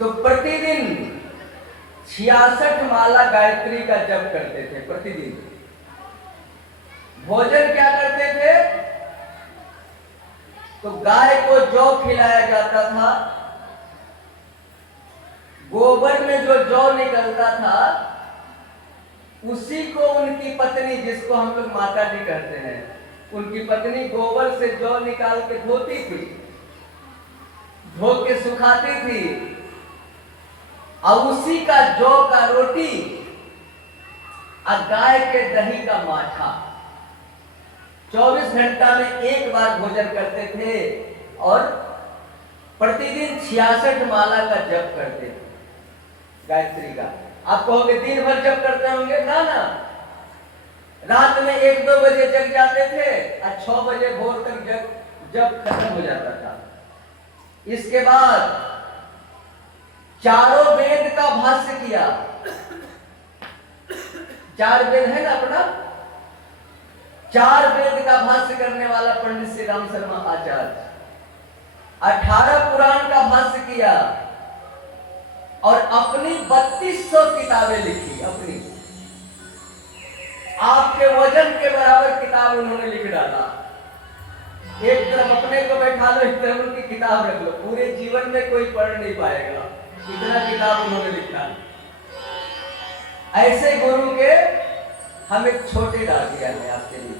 तो प्रतिदिन 66 माला गायत्री का जप करते थे प्रतिदिन। भोजन क्या करते थे? तो गाय को जौ खिलाया जाता था, गोबर में जो जौ निकलता था उसी को उनकी पत्नी, जिसको हम लोग माता जी कहते हैं, उनकी पत्नी गोबर से जौ निकाल के धोती थी, धो के सुखाती थी, और उसी का जौ का रोटी और गाय के दही का माठा 24 घंटा में एक बार भोजन करते थे और प्रतिदिन 66 माला का जप करते थे गायत्री का। आप कहोगे दिन भर जप करते होंगे? ना ना, रात में 1-2 बजे जग जाते थे और 6 बजे भोर तक जप खत्म हो जाता था। इसके बाद चारों वेद का भाष्य किया। 4 वेद है ना अपना, 4 वेद का भाष्य करने वाला पंडित श्री राम शर्मा आचार्य, 18 पुराण का भाष्य किया और अपनी 3200 किताबें लिखी। अपनी आपके वजन के बराबर किताब उन्होंने लिख डाला। एक तरफ अपने को बैठा लो, एक तरफ उनकी किताब रख लो, पूरे जीवन में कोई पढ़ नहीं पाएगा, इतना किताब उन्होंने लिखा। ऐसे गुरु के हम एक छोटे डाल दिया है आपके लिए।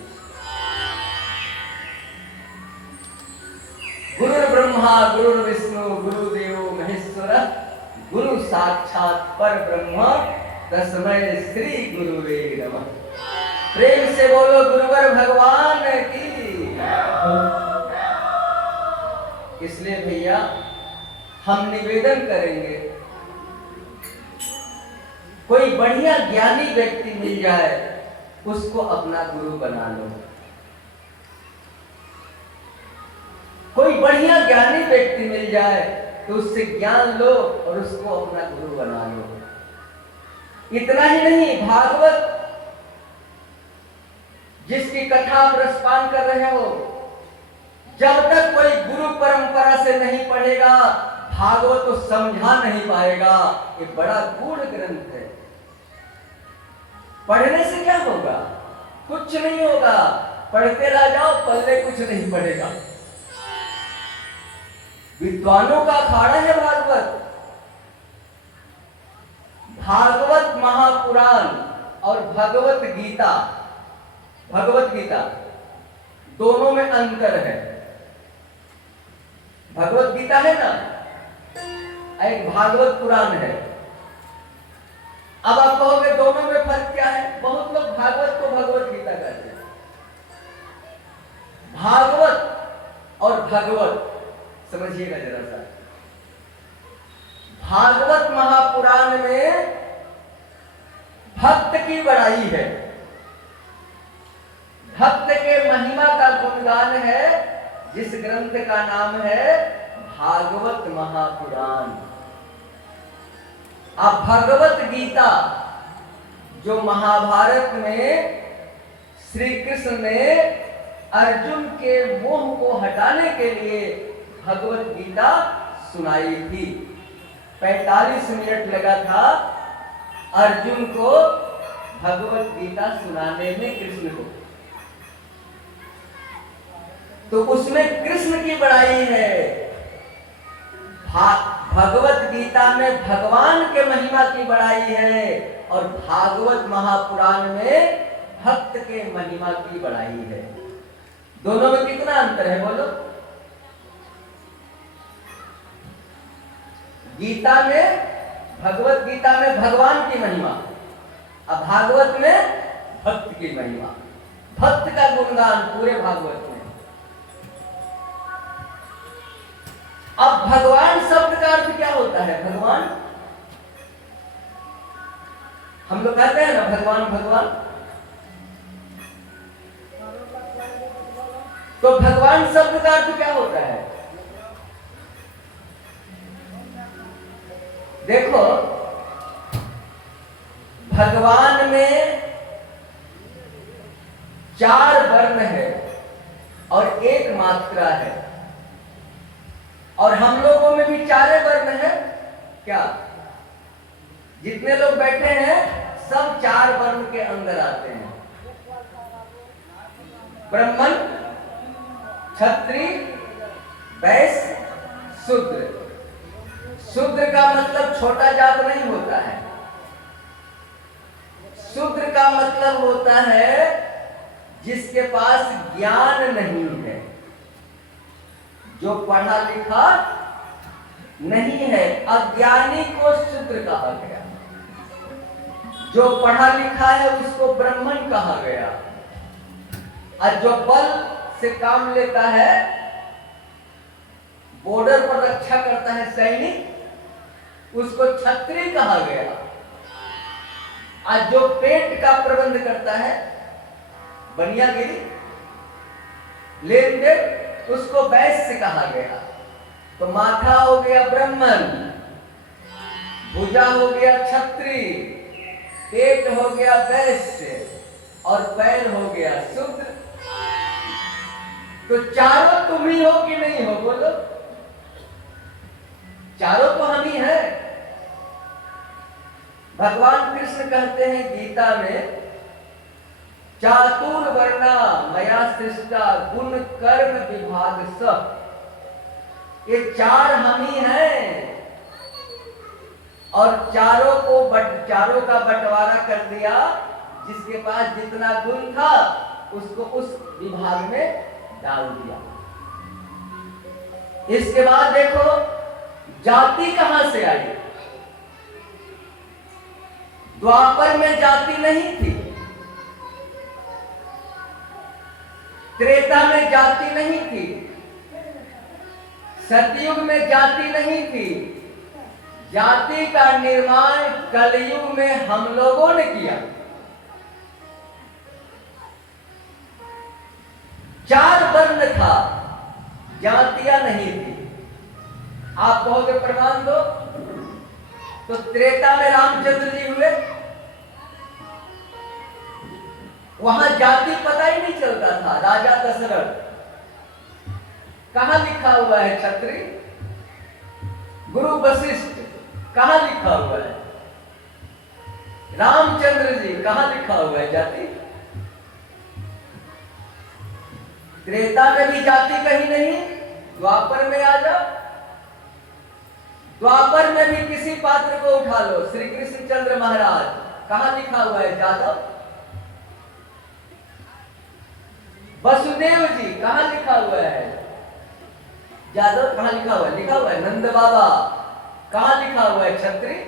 गुरु ब्रह्मा गुरु विष्णु गुरुदेव महेश्वर गुरु साक्षात पर ब्रह्म तस्मै श्री गुरुवे नमः। प्रेम से बोलो गुरुवर भगवान की। इसलिए भैया हम निवेदन करेंगे, कोई बढ़िया ज्ञानी व्यक्ति मिल जाए उसको अपना गुरु बना लो। कोई बढ़िया ज्ञानी व्यक्ति मिल जाए तो उससे ज्ञान लो और उसको अपना गुरु बना लो। इतना ही नहीं, भागवत जिसकी कथा आप रसपान कर रहे हो, जब तक कोई गुरु परंपरा से नहीं पढ़ेगा भागवत तो समझा नहीं पाएगा। ये बड़ा गूढ़ ग्रंथ है। पढ़ने से क्या होगा? कुछ नहीं होगा। पढ़ते रह जाओ, पल्ले कुछ नहीं पड़ेगा। विद्वानों का अखाड़ा है भागवत। भागवत महापुराण और भगवत गीता, भगवत गीता दोनों में अंतर है। भगवत गीता है ना, एक भागवत पुराण है। अब आप कहोगे दोनों में फर्क क्या है? बहुत लोग भागवत को भगवत गीता कहते हैं। भागवत और भगवत समझिएगा जरा सा। भागवत महापुराण में भक्त की बड़ाई है, भक्त के महिमा का गुणगान है, जिस ग्रंथ का नाम है भागवत महापुराण। अब भगवत गीता जो महाभारत में श्री कृष्ण ने अर्जुन के मोह को हटाने के लिए भगवत गीता सुनाई थी। 45 मिनट लगा था अर्जुन को भगवत गीता सुनाने में कृष्ण को। तो उसमें कृष्ण की बड़ाई है। भगवत गीता में भगवान के महिमा की बड़ाई है और भागवत महापुराण में भक्त के महिमा की बड़ाई है। दोनों में कितना अंतर है बोलो? गीता में, भगवत गीता में भगवान की महिमा, अब भागवत में भक्त की महिमा, भक्त का गुणगान पूरे भागवत में। अब भगवान शब्द का अर्थ क्या होता है? भगवान, हम लोग कहते हैं ना भगवान भगवान, तो भगवान शब्द का अर्थ क्या होता है? देखो, भगवान में 4 वर्ण है और 1 मात्रा है, और हम लोगों में भी 4 वर्ण है क्या जितने लोग बैठे हैं सब 4 वर्ण के अंदर आते हैं। ब्राह्मण, क्षत्रिय, वैश्य, शूद्र। शूद्र का मतलब छोटा जात नहीं होता है। शूद्र का मतलब होता है जिसके पास ज्ञान नहीं है, जो पढ़ा लिखा नहीं है। अज्ञानी को शूद्र कहा गया, जो पढ़ा लिखा है उसको ब्राह्मण कहा गया, और जो बल से काम लेता है, बॉर्डर पर रक्षा करता है, सैनिक, उसको क्षत्रिय कहा गया। और जो पेट का प्रबंध करता है, बनियागिरी, लेन देन, उसको वैश्य कहा गया। तो माथा हो गया ब्राह्मण, भुजा हो गया क्षत्रिय, पेट हो गया वैश्य और पैर हो गया शूद्र। तो चारों तुम ही हो कि नहीं हो? बोलो, चारों तो हम ही हैं। भगवान कृष्ण कहते हैं गीता में, चातुर्वर्णा मया सृष्टा गुण कर्म विभाग सब। ये 4 हम ही हैं और चारों का बंटवारा कर दिया। जिसके पास जितना गुण था उसको उस विभाग में डाल दिया। इसके बाद देखो जाति कहां से आई? द्वापर में जाति नहीं थी, त्रेता में जाति नहीं थी, सतयुग में जाति नहीं थी। जाति का निर्माण कलयुग में हम लोगों ने किया। 4 वर्ण था, जातियां नहीं थी। आप कहोगे प्रमाण दो, तो त्रेता में रामचंद्र जी हुए, वहां जाति पता ही नहीं चलता था। राजा दशरथ, कहां लिखा हुआ है क्षत्रिय? गुरु वशिष्ठ, कहां लिखा हुआ है? रामचंद्र जी, कहां लिखा हुआ है जाति? त्रेता में भी जाति कहीं नहीं। द्वापर में आ जाओ, द्वापर में भी किसी पात्र को उठा लो, श्री कृष्णचंद्र महाराज, कहां लिखा हुआ है? जादव। वसुदेव जी, कहां लिखा हुआ है? जादव। कहां लिखा हुआ है? लिखा हुआ है नंद बाबा, कहां लिखा हुआ है? क्षत्रिय।